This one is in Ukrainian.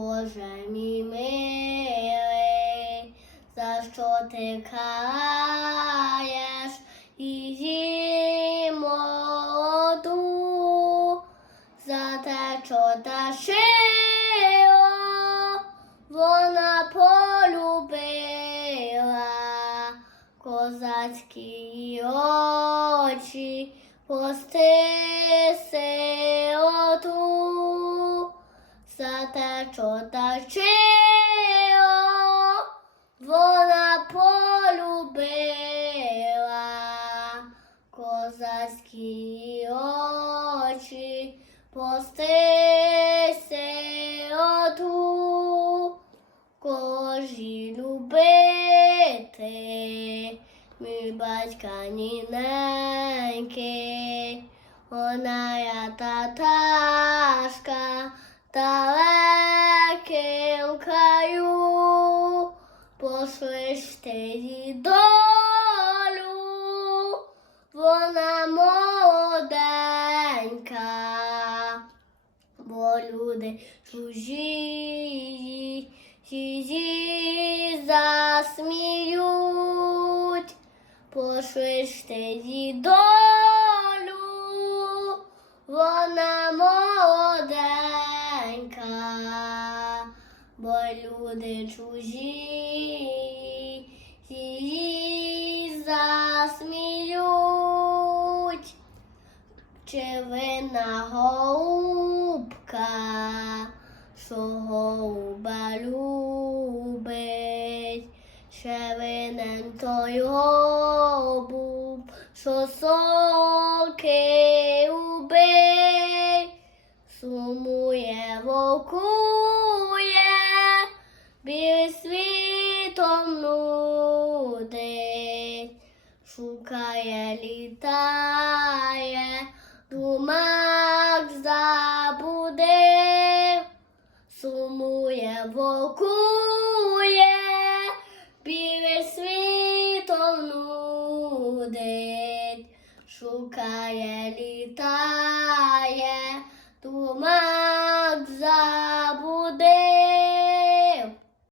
Боже мій милий, за що ти каєш і зімоту, за те, що та вона полюбила козацькі очі, пости силоту що та вчила, вона полюбила козацькі очі, пости сироту, кожі любити, мій батька ніненький, вона я таташка, пошлиште їй долю, вона молоденька, бо люди чужі її засміють, пошлиште їй долю, вона молоденька, бо люди чужі Червина голубка, голуба любить, червинен той голуб, що соки убить, сумує, волкує, білий світом нудить, шукає, літає, думак забуде, сумує, волкує, білий світом нудить, шукає, літає, думак забуде.